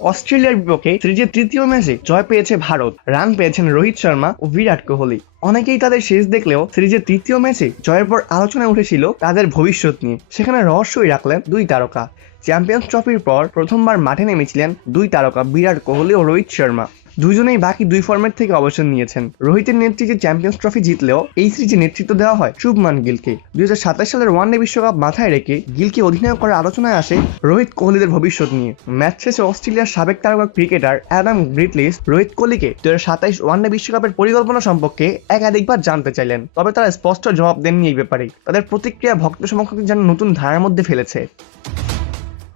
অস্ট্রেলিয়ার বিপক্ষে সিরিজের তৃতীয় ম্যাচে জয় পেয়েছে ভারত। রান পেয়েছেন রোহিত শর্মা ও বিরাট কোহলি। অনেকেই তাদের শেষ দেখলেও সিরিজের তৃতীয় ম্যাচে জয়ের পর আলোচনায় উঠেছিল তাদের ভবিষ্যৎ নিয়ে। সেখানে রহস্যই রাখলেন দুই তারকা। চ্যাম্পিয়ন্স ট্রফির পর প্রথমবার মাঠে নেমেছিলেন দুই তারকা বিরাট কোহলি ও রোহিত শর্মা। দুজনেই বাকি দুই ফর্ম্যাট থেকে অবসর নিয়েছেন। রোহিতের নেতৃত্বে চ্যাম্পিয়ন্স ট্রফি জিতলেও এই সিরিজে নেতৃত্ব দেওয়া হয় শুভমান গিলকে। 2027 সালের ওয়ানডে বিশ্বকাপ মাথায় রেখে গিলকে অধিনায়ক করার আলোচনায় আসে রোহিত কোহলিদের ভবিষ্যৎ নিয়ে। ম্যাচ শেষে অস্ট্রেলিয়ার সাবেক তারকা ক্রিকেটার অ্যাডাম গ্রিটলিস রোহিত কোহলিকে 2027 ওয়ানডে বিশ্বকাপের পরিকল্পনা সম্পর্কে একাধিকবার জানতে চাইলেন, তবে তারা স্পষ্ট জবাব দেননি এই ব্যাপারে। তাদের প্রতিক্রিয়া ভক্ত সমর্থকদের যেন নতুন ধারার মধ্যে ফেলেছে।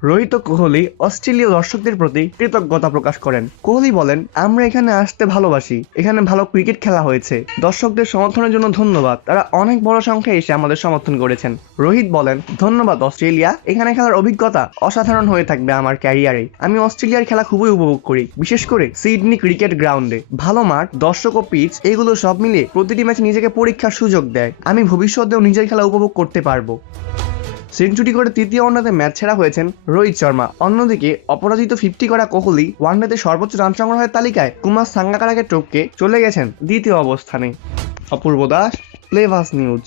রোহিত ও কোহলি অস্ট্রেলীয় দর্শকদের প্রতি কৃতজ্ঞতা প্রকাশ করেন। কোহলি বলেন, আমরা এখানে আসতে ভালোবাসি, এখানে ভালো ক্রিকেট খেলা হয়েছে, দর্শকদের সমর্থনের জন্য ধন্যবাদ, তারা অনেক বড় সংখ্যায় এসে আমাদের সমর্থন করেছেন। রোহিত বলেন, ধন্যবাদ অস্ট্রেলিয়া, এখানে খেলার অভিজ্ঞতা অসাধারণ হয়ে থাকবে আমার ক্যারিয়ারে। আমি অস্ট্রেলিয়ার খেলা খুবই উপভোগ করি, বিশেষ করে সিডনি ক্রিকেট গ্রাউন্ডে। ভালো মাঠ, দর্শক ও পিচ, এগুলো সব মিলিয়ে প্রতিটি ম্যাচ নিজেকে পরীক্ষার সুযোগ দেয়। আমি ভবিষ্যতেও নিজের খেলা উপভোগ করতে পারবো। সেঞ্চুরি করে তৃতীয় ওয়ানডেতে ম্যাচ ছেড়া হয়েছেন রোহিত শর্মা। অন্যদিকে অপরাজিত 50 করা কোহলি ওয়ানডেতে সর্বোচ্চ রান সংগ্রহের তালিকায় কুমার সাঙ্গাকারাকে টপকে চলে গেছেন দ্বিতীয় অবস্থানে। অপূর্ব দাস, প্লেভাস নিউজ।